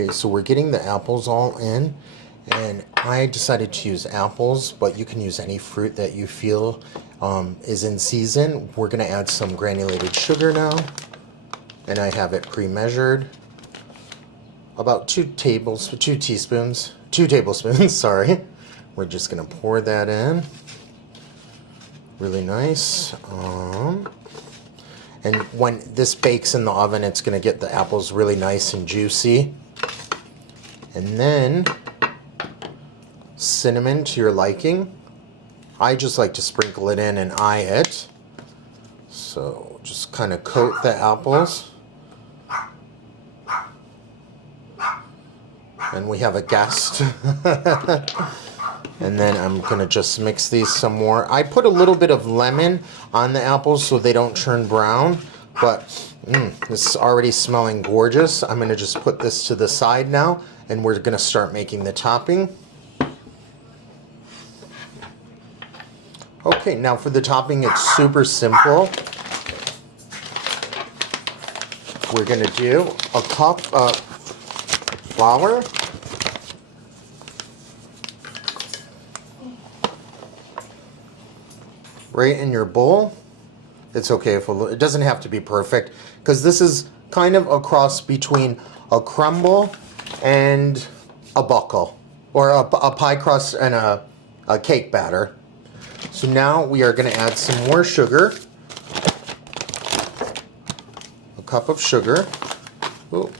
Okay, so we're getting the apples all in, and I decided to use apples, but you can use any fruit that you feel is in season. We're going to add some granulated sugar now, and I have it pre-measured. About 2 tablespoons, sorry. We're just going to pour that in. Really nice. And when this bakes in the oven, it's going to get the apples really nice and juicy. And then cinnamon to your liking. I just like to sprinkle it in and eye it. So just kind of coat the apples. And we have a guest. And then I'm going to just mix these some more. I put a little bit of lemon on the apples so they don't turn brown. But this is already smelling gorgeous. I'm going to just put this to the side now. And we're going to start making the topping. Okay, now for the topping, it's super simple. We're going to do a cup of flour. Right in your bowl. It's okay if it doesn't have to be perfect, because this is kind of a cross between a crumble and a buckle, or a pie crust and a cake batter. So now we are going to add some more sugar. A cup of sugar. Ooh.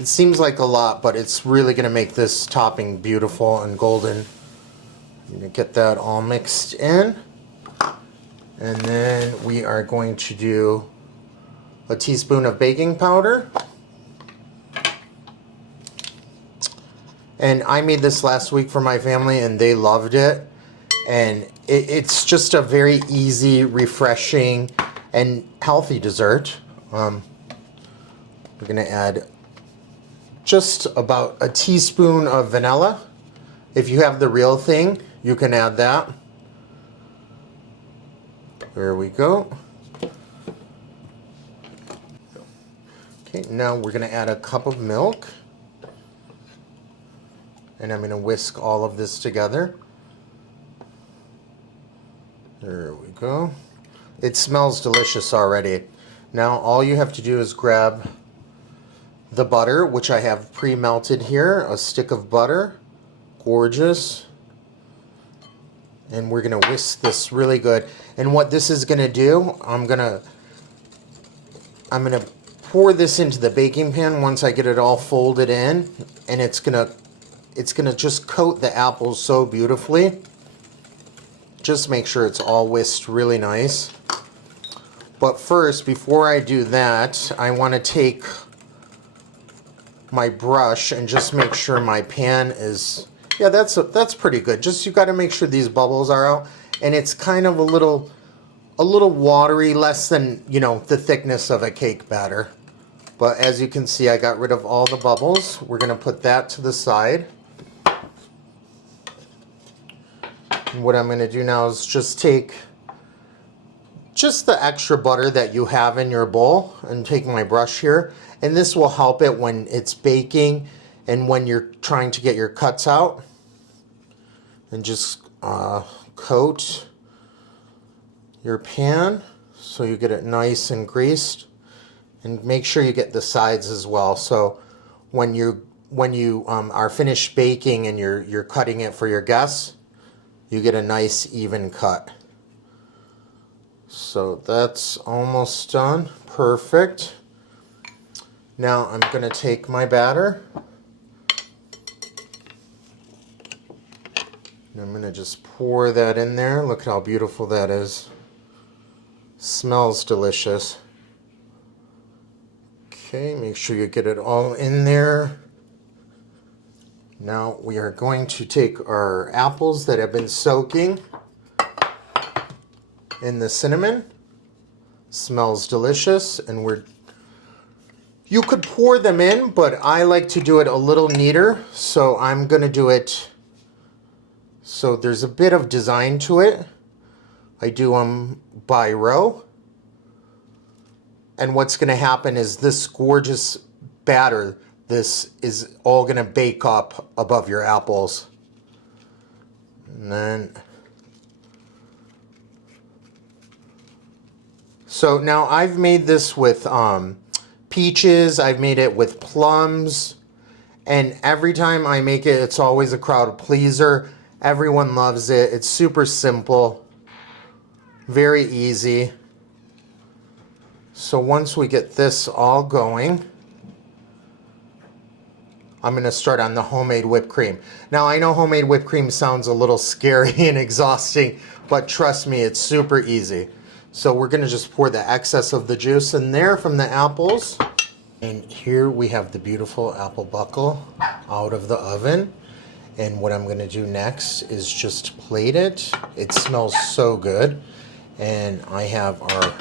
It seems like a lot, but it's really going to make this topping beautiful and golden. I'm going to get that all mixed in. And then we are going to do a teaspoon of baking powder. And I made this last week for my family and they loved it. And it's just a very easy, refreshing, and healthy dessert. We're going to add just about a teaspoon of vanilla. If you have the real thing, you can add that. There we go. Okay, now we're going to add a cup of milk. And I'm going to whisk all of this together. There we go. It smells delicious already. Now all you have to do is grab the butter, which I have pre-melted here, a stick of butter. Gorgeous. And we're going to whisk this really good. And what this is going to do, I'm going to pour this into the baking pan once I get it all folded in, and it's going to just coat the apples so beautifully. Just make sure it's all whisked really nice. But first, before I do that, I want to take my brush and just make sure my pan is, yeah, that's pretty good. Just you got to make sure these bubbles are out, and it's kind of a little watery, less than, you know, the thickness of a cake batter. But as you can see, I got rid of all the bubbles. We're going to put that to the side. And what I'm going to do now is just take just the extra butter that you have in your bowl and take my brush here. And this will help it when it's baking and when you're trying to get your cuts out. And just coat your pan so you get it nice and greased. And make sure you get the sides as well. So when you are finished baking and you're cutting it for your guests, you get a nice even cut. So that's almost done. Perfect. Now I'm going to take my batter. And I'm going to just pour that in there. Look how beautiful that is. Smells delicious. Okay, make sure you get it all in there. Now we are going to take our apples that have been soaking in the cinnamon. Smells delicious, and you could pour them in, but I like to do it a little neater, so I'm going to do it so there's a bit of design to it. I do them by row. And what's going to happen is this gorgeous batter this is all gonna bake up above your apples. And then, so now I've made this with peaches, I've made it with plums, and every time I make it, it's always a crowd pleaser. Everyone loves it. It's super simple, very easy. So once we get this all going, I'm going to start on the homemade whipped cream. Now, I know homemade whipped cream sounds a little scary and exhausting, but trust me, it's super easy. So we're going to just pour the excess of the juice in there from the apples. And here we have the beautiful apple buckle out of the oven. And what I'm going to do next is just plate it. It smells so good. And I have our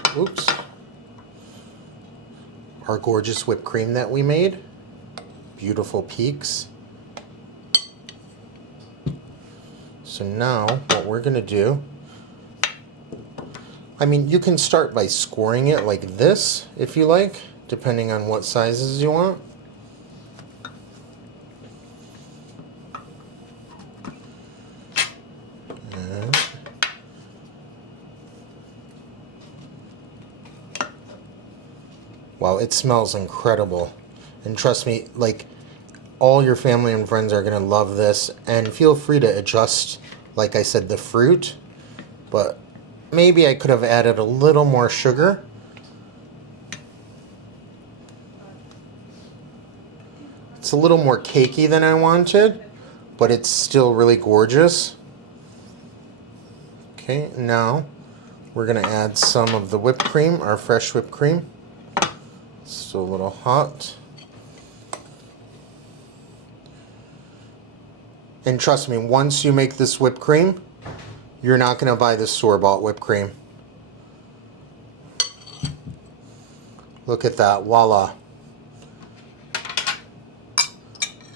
gorgeous whipped cream that we made. Beautiful peaks. So now what we're gonna do, I mean, you can start by scoring it like this if you like, depending on what sizes you want. Wow, it smells incredible. And trust me, like, all your family and friends are gonna love this. And feel free to adjust, like I said, the fruit. But maybe I could have added a little more sugar. It's a little more cakey than I wanted, but it's still really gorgeous. Okay, now we're gonna add some of the whipped cream, our fresh whipped cream. Still a little hot. And trust me, once you make this whipped cream, you're not going to buy this store-bought whipped cream. Look at that, voila.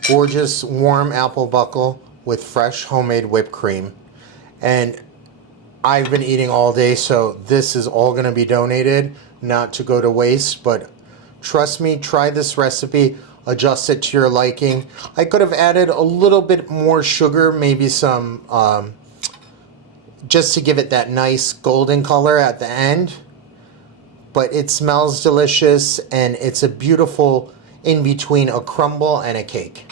Gorgeous, warm apple buckle with fresh homemade whipped cream. And I've been eating all day, so this is all going to be donated, not to go to waste, but trust me, try this recipe, adjust it to your liking. I could have added a little bit more sugar, maybe some, just to give it that nice golden color at the end. But it smells delicious, and it's a beautiful in between a crumble and a cake.